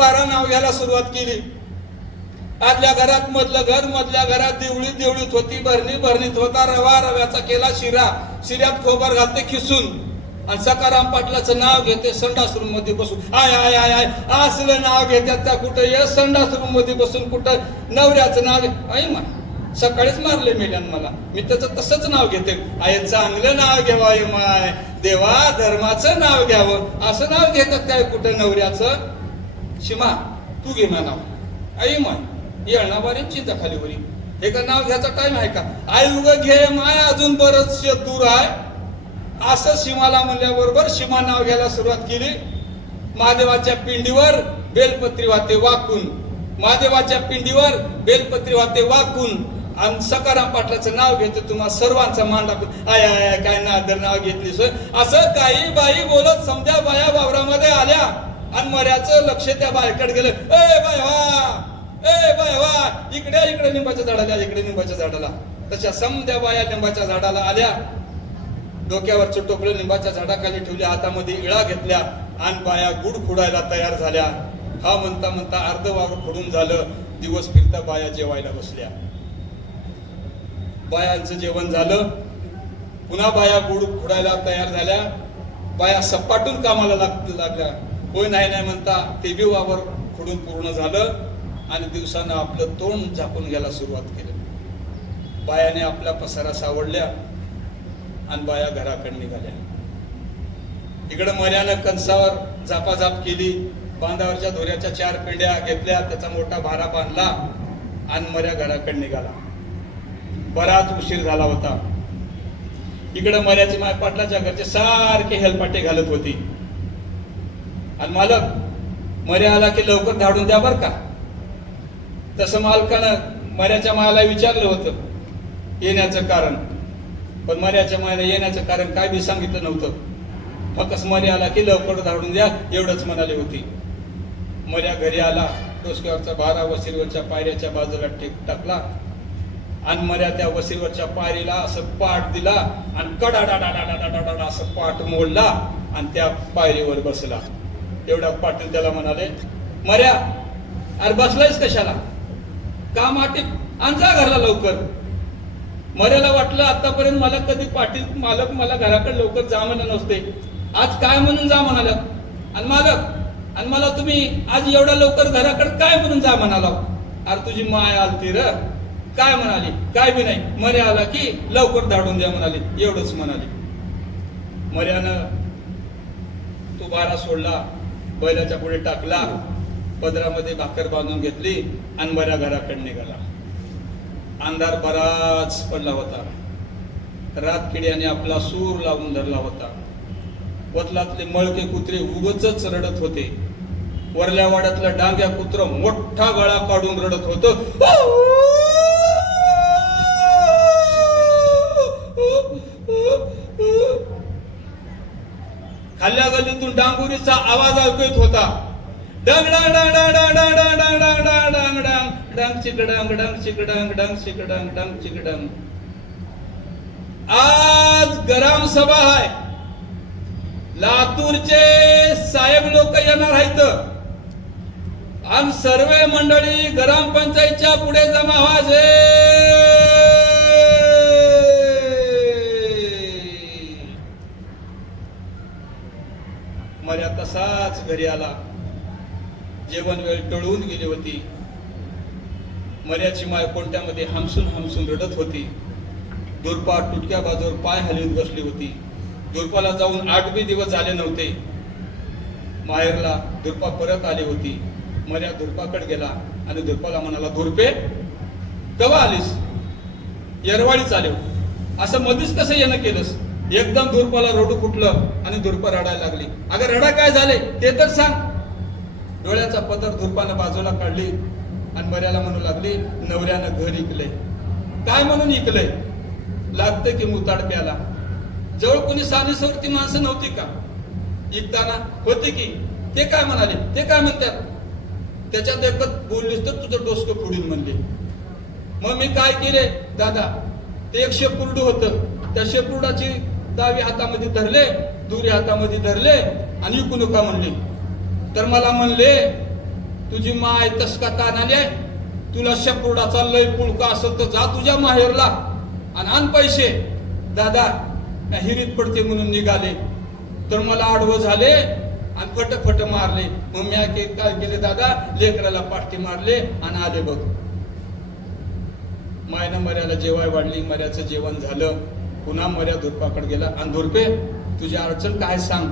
बारा नाव घ्यायला सुरुवात केली. आदल्या घरात मधलं घर मधल्या घरात देवळी देवळीत होती भरणी भरणीत होता रवा रव्याचा केला शिरा. शिऱ्यात खोबर घालते खिसून. आणि सकाराम पाटलाचं नाव घेते संडास रूममध्ये बसून. आय आय आय आय असलं नाव घेतात त्या कुठं? ये संडास रूममध्ये बसून कुठं? नवऱ्याचं नाव घे आई मा सकाळीच मारले मेल्यान मला. मी त्याचं तसंच नाव घेते. आय चांगलं नाव घ्यावं आई माय. देवा धर्माचं नाव घ्यावं. असं नाव घेतात त्या कुठं? नवऱ्याचं. शिमा तू घे ना नाव. आई माय येणार बारी चिंता खाली वरी. हे का नाव घ्यायचा टाइम आहे का? आई उग घे माय अजून बरच दूर आहे. असं शिमाला म्हणल्याबरोबर शिमा नाव घ्यायला सुरुवात केली. महादेवाच्या पिंडीवर बेलपत्री वाते वाकून. महादेवाच्या पिंडीवर बेलपत्री वाते वाकून. आणि सकाराम पाटलाचं नाव घेतो तुम्हा सर्वांचा मान दाखवून. आय आय काय नादर नाव घेतली सोय असं काही बाई बोलत समजा बाया वावरामध्ये आल्या. आणि मऱ्याचं लक्ष त्या बायकड गेलं. ए बाय वा ए बाय वा इकडे इकडे लिंबाच्या झाडाला इकडे लिंबाच्या झाडाला. तशा समध्या बाया लिंबाच्या झाडाला आल्या. डोक्यावरचं टोपलं लिंबाच्या झाडाखाली ठेवले हातामध्ये इळा घेतल्या आणि बाया गुड खुडायला तयार झाल्या. हा म्हणता म्हणता अर्ध वावर फुडून झालं. दिवस फिरता बाया जेवायला बसल्या. बायांचं जेवण झालं. पुन्हा बाया गुड खुडायला तयार झाल्या. बाया सपाटून कामाला लाग लागल्या. होय नाही नाही म्हणता ते बी वावर खुडून पूर्ण झालं आणि दिवसानं आपलं तोंड झाकून घ्यायला सुरुवात केली. बायाने आपल्या पसारा सावडल्या आणि बाया घराकडे निघाल्या. इकडं मर्यानं कंसावर झापाझाप केली बांधावरच्या धोऱ्याच्या चार पिंड्या घेतल्या त्याचा मोठा भारा बांधला आणि मर्या घराकडे निघाला. बराच उशीर झाला होता. इकडं मर्याची माय पाटलाच्या घरचे सारखे हेलपाटे घालत होती. आणि मालक मर्या आला की लवकर धाडून द्या बरं का? तसं मालकानं मर्याच्या मायाला विचारलं होतं येण्याचं कारण. पण मर्याच्या मायाला येण्याचं कारण काय बी सांगितलं नव्हतं. फक्त मर्या आला की लवकर धाडून द्या एवढंच म्हणाली होती. मर्या घरी आला डोसक्यावरचा बारा वसीरवरच्या पायऱ्याच्या बाजूला टेक टाकला. आणि मर्या त्या वसीरवरच्या पायरीला असं पाठ दिला आणि कडाडाडाडाडाडाडा असं पाठ मोडला आणि त्या पायरीवर बसला. एवढा पाटील त्याला म्हणाले मर्या अरे बसलायस कशाला? का माटी आणजा घरला लवकर. मर्याला वाटलं आतापर्यंत मला कधी पाटील मालक मला घराकडे लवकर जा म्हणलं नसते. आज काय म्हणून जा म्हणाला? आणि मालक आणि मला तुम्ही आज एवढ्या लवकर घराकडे काय म्हणून जा म्हणाला? अरे तुझी माय आलती र. काय म्हणाली? काय बी नाही. मर्या आला की लवकर धाडून द्या म्हणाली. एवढंच म्हणाली. मर्यानं तो बारा सोडला. बैलाच्या पुढे टाकला पदरामध्ये भाकर बांधून घेतली आणि बऱ्या घराकडे निघाला. अंधार बराच पडला होता. रात किड्याने आपला सूर लावून धरला होता. वतलातले मळके कुत्रे उगच रडत होते. वरल्या वाड्यातलं डांग्या कुत्र मोठा गळा काढून रडत होत. गल्लीतून डांगुरीचा आवाज ऐकू येत होता डंग डंग डंग डंग डंग डंग डंग डंग डंग डंग डंग डंग चिकडंग डंग चिकडंग डंग चिकडंग डंग चिकडंग आज ग्राम सभा आहे लातूरचे साहेब लोक येणार आहेत आणि सर्व मंडळी ग्राम पंचायतच्या पुढे जमा व्हायचे मर्या तसाच घरी आला. जेवण वेळ टळून गेली होती. मर्याची माय कोणत्यामध्ये हमसून हमसून रडत होती. दुर्पा तुटक्या बाजूवर पाय हलवून बसली होती. दुर्पाला जाऊन आठवी दिवस झाले नव्हते. माहेरला दुर्पा परत आली होती. मर्या दुर्पाकडे गेला आणि दुर्पाला म्हणाला दुर्पे कवा आलीस? येरवाळीच आले हो. असं मधीच कसं येणं केलंस? एकदम दुर्पाला रडू फुटलं आणि दुर्पा रडायला लागली. अगं रडा काय झाले? ते तर सांग. डोळ्याचा पदर धुरपानं बाजूला काढली आणि बऱ्याला म्हणू लागली नवऱ्यानं घर इकलंय. काय म्हणून इकलंय? लागतं की मुताड प्याला. जवळ कोणी सानेसवरती माणसं नव्हती का? इकताना. होते की. ते काय म्हणाले? ते काय म्हणतात? त्याच्यात एकच बोललीस तर तुझं डोसकं फुडीन म्हणले. मग मी काय केले? दादा ते एक शेपुर्ड होतं. त्या शेपुर्डाची डावी हातामध्ये धरले दुरी हातामध्ये धरले आणि विकू नका म्हणले. तर मला म्हणले तुझी माय तस का तानाले तुला शेपुडाचा लय पुळका असत तर जा तुझ्या माहेरला आणि आण पैसे. दादा हिरीत पडते म्हणून निघाले. तर मला आडवं झाले आणि फट फट मारले. मग मी काय काय केले दादा? लेकराला पाठी मारले आणि आले बघ. मायनं मर्याला जेवाय वाढली. मर्याचं जेवण झालं. पुन्हा मर्या धुरपाकडे गेला. आणि धुरपे तुझी अडचण काय सांग?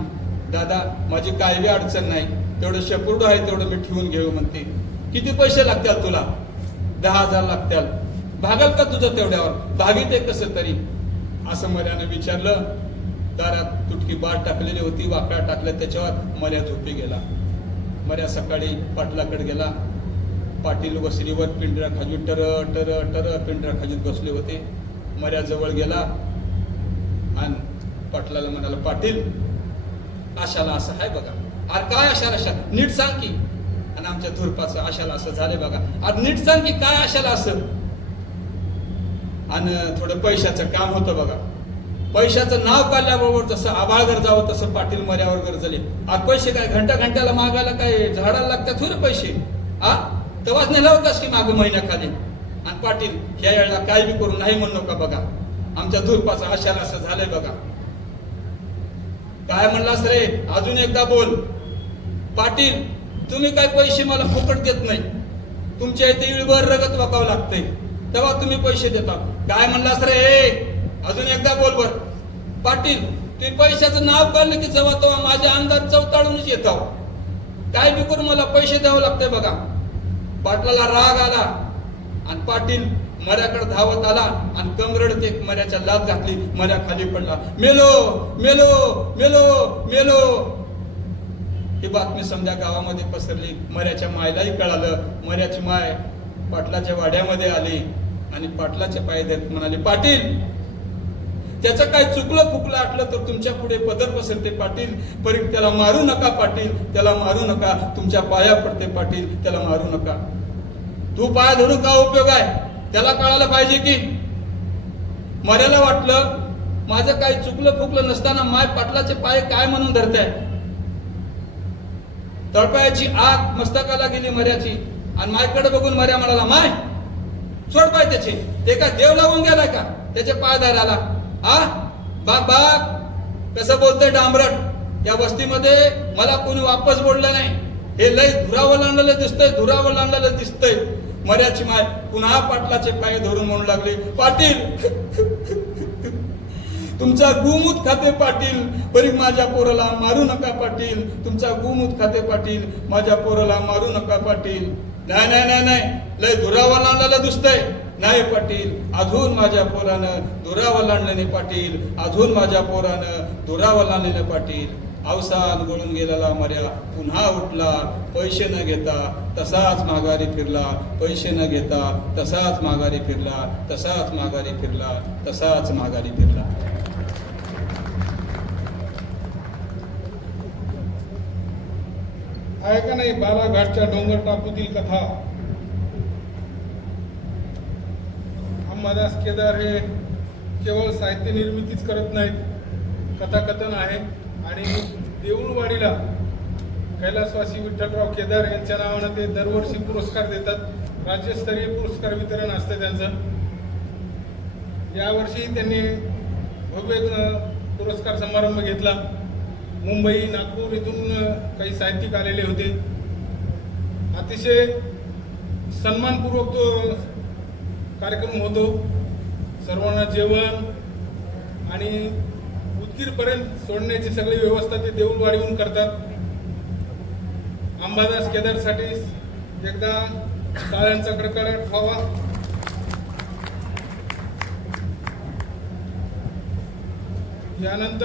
दादा माझी काय बी अडचण नाही. तेवढं शेपूर्ड आहे तेवढं मी ठेवून घेऊ म्हणते. किती पैसे लागतात तुला? दहा हजार लागतात. भागल का तुझं तेवढ्यावर? भागी ते कसं तरी. असं मर्यानं विचारलं. दारात तुटकी बाट टाकलेली होती वाकडा टाकल्या त्याच्यावर मर्या झोपी गेला. मर्या सकाळी पाटलाकडे गेला. पाटील वसरीवर पिंढरा खाजूत टर टर टर पिंढरा खाजूत बसले होते. मर्या जवळ गेला. पाटलाला म्हणाला पाटील आशाला असं आहे बघा. अरे काय आशाला आशा नीट सांग की. आणि आमच्या धुरपाचं आशाला असं झाले बघा. अरे नीट सांग की काय आशाला असं? आणि थोडं पैशाचं काम होतं बघा. पैशाचं नाव काढल्याबरोबर जसं आभाळ गरजावं तसं पाटील मर्यावर गरजले आज पैसे काय घंटा घंट्याला मागायला काय? झाडाला लागतात थोडे पैसे. आ? तेव्हाच नाही लावतास की माग महिन्याखाली? आणि पाटील ह्या वेळेला काय बी करू नाही म्हणू नका बघा. आमच्या धुरपाचं आशाला असं झालंय बघा. काय म्हणलास रे? अजून एकदा बोल. पाटील तुम्ही काय पैसे मला फुकट देत नाही? तुमच्या इथे इळभर रगत वाकावं लागतंय. तेव्हा तुम्ही पैसे देता. काय म्हणलास रे? ए, अजून एकदा बोल बर. पाटील तुम्ही पैशाचं नाव काढलं की जेव्हा तेव्हा माझ्या अंगात चवताळूनच येतो काय विकून मला पैसे द्यावं लागते बघा. पाटलाला राग आला. आणि पाटील मऱ्याकडे धावत आला आणि कमरड ते मऱ्याच्या लात घातली मऱ्या खाली पडला. मेलो मेलो मेलो मेलो. ही बातमी समजा गावामध्ये पसरली. मऱ्याच्या मायलाही कळालं. मऱ्याची माय पाटलाच्या वाड्यामध्ये आली आणि पाटलाचे पाय देत म्हणाले पाटील त्याचं काय चुकलं फुकलं आटलं तर तुमच्यापुढे पदर पसरते पाटील. परी त्याला मारू नका पाटील. त्याला मारू नका. तुमच्या पाया पडते पाटील. त्याला मारू नका. तू पाय धरून का उपयोग आहे? त्याला कळायला पाहिजे की मर्याला वाटलं माझं काही चुकलं फुकलं नसताना माय पाटलाचे पाय काय म्हणून धरताय? तळपायाची आग मस्तकाला गेली मर्याची आणि मायकडे बघून मर्या म्हणाला माय सोड पाय त्याचे. ते का देव लावून गेलाय का? त्याचे पाय धरायला आ? बा बा कसं बोलतोय डांबरट? या वस्तीमध्ये मला कोणी वापस बोललं नाही. हे लय धुरावं लांडलं दिसतंय धुरावं लांडलं दिसतंय. मर्याची माय पुन्हा पाटलाचे पाय धरून म्हणू लागले पाटील! तुमचा गुमूत खाते पाटील बरी माझ्या पोराला मारू नका पाटील. तुमचा गुमूत खाते पाटील माझ्या पोराला मारू नका पाटील. नाही नाही नाही नाही लय धुरावा लांडला नाही पाटील अजून माझ्या पोरानं धुरावा नाही पाटील. अजून माझ्या पोरानं धुरावा लांडलेलं पाटील. अवसान गळून गेलेला मर्या पुन्हा उठला पैसे न घेता तसाच माघारी फिरला पैसे न घेता तसाच माघारी फिरला तसाच माघारी फिरला तसाच माघारी फिरला. आहे का नाही बालाघाटच्या डोंगर टापूतील कथा? अंबादास केदार हे केवळ साहित्य निर्मितीच करत नाहीत. कथाकथन आहे आणि देऊळवाडीला कैलासवासी विठ्ठलराव केदार यांच्या नावानं ते दरवर्षी पुरस्कार देतात. राज्यस्तरीय पुरस्कार वितरण असतं त्यांचं. यावर्षी त्यांनी भव्य पुरस्कार समारंभ घेतला. मुंबई नागपूर इथून काही साहित्यिक आलेले होते. अतिशय सन्मानपूर्वक तो कार्यक्रम होतो. सर्वांना जेवण आणि उदगीरपर्यंत सोडण्याची सगळी व्यवस्था ते देऊळवाडीहून करतात. अंबादास केदारसाठी एकदा टाळ्यांचा कडकडाट व्हावा. यानंतर